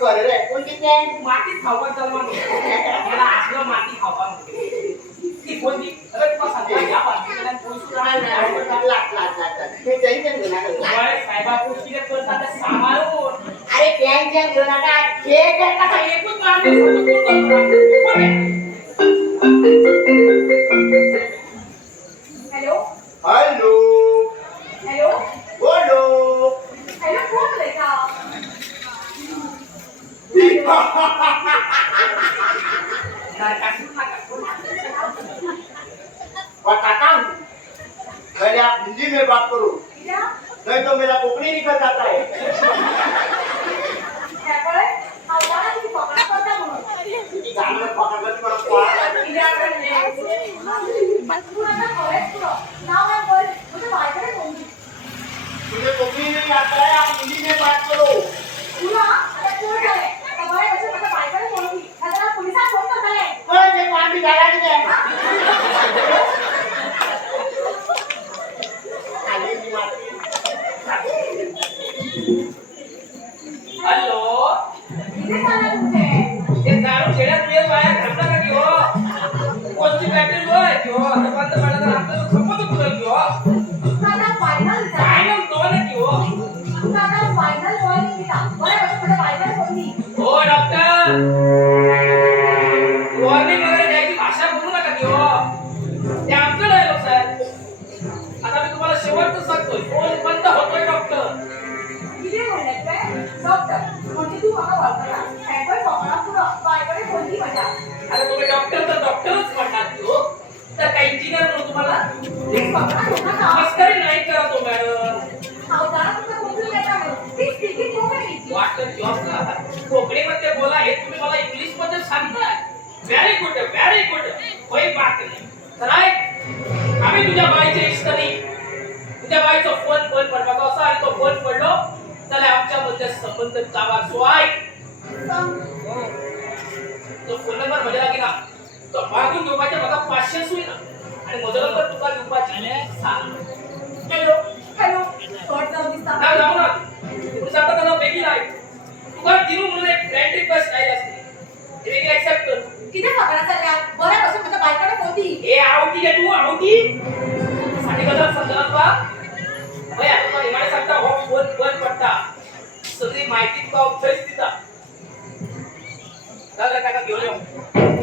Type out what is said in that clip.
कर रे कोण किती माती खावा चालवा मला असलं माती खावा ती कोणती अरे तुला सांगा या पार्टीला पोहोचू नाही लाट ते टेन्शन घेऊ नका साहेबा कुठे करतात सांभाळून अरे टेन्शन घेऊ नका हे आता एकच माणूस हॅलो हॅलो हॅलो बोलो हॅलो कोण बोलतंय का बताता हूँ पहले आप हिंदी में बात करो क्या नहीं तो मेरा कोकणी निकल जाता है त्यामुळे आव्हाना तुम्ही पकडा करता म्हणून तुझी गाणं पकडलं की मला पोळा तू आता कॉलेज पुढं नाव काय बोल म्हणजे बायकडे कोणती मुझे कोकणी नहीं आता है आप हिंदी में बात करो तुला आता कोण झाले आता बरं कसं माझ्या बायकडे कोणती आता पोलिसात फोन करताय ओए जे पानी डाला नहीं है खाली नहीं मारती हॅलो किती झालं तुमचे ते दारू खेळत वेळ वाया घालता का की हो कोणती बॅटरी लो आहे की हो आता बंद पडला तर आपल्याला संपत कुठं की हो तुमचा आता फायनल फायनल दोन आहे की हो तुमचा आता फायनल वॉर्निंग दिला बरं कसं माझ्या बायकडे कोणती हो डॉक्टर वॉर्निंग वगैरे द्यायची भाषा बोलू नका की हो ते आमचं डायलॉग साहेब आता मी तुम्हाला शेवटचं सांगतोय फोन बंद होतोय डॉक्टर किती म्हणत काय डॉक्टर म्हणजे तू मला ओळखला सायबर पकडा पुढं बायकडे कोणती मजा आता तुम्ही डॉक्टर तर डॉक्टरच म्हणणार की हो तर काय इंजिनियर म्हणून तुम्हाला प्लीज पकडा तुमचा काम मस्करी नाही करा तो मॅडम सावधान तुमचं कुठून येता प्लीज तिकीट कोणी वाटतं जॉबला कोकणीमध्ये बोला हे तुम्ही मला इंग्लिश मध्ये सांगताय व्हेरी गुड कोई बात नाही तर आम्ही तुझ्या बाईचे इष्ट नाही तुझ्या बाईचा फोन पडला असा आणि तो फोन पडलो त्याला आमच्यामध्ये संबंध जावा सो ऐक तो फोन नंबर म्हणजे लागे ना तो मागून दुपाच्या बघा 500 सुई ना आणि मधुरंबर तुका दुपाची सांग हॅलो हॅलो शॉर्ट जाऊ दिसता ना जाऊ ना तुम्ही सांगता का ना वेगळी नाही तुका दिनू म्हणून एक फ्रेंड रिक्वेस्ट स्टाईल असते ते वेगळी ऍक्सेप्ट कर किती पकडा चालल्या बरं कसं माझ्या बायकडे कोणती ए आवटी आहे तू आवटी साठी बदल समजणार बा भाई आता मला हिमालय सांगता हो फोन पडता सगळी माहिती तुका ऑफिस दिता काय घेऊन येऊ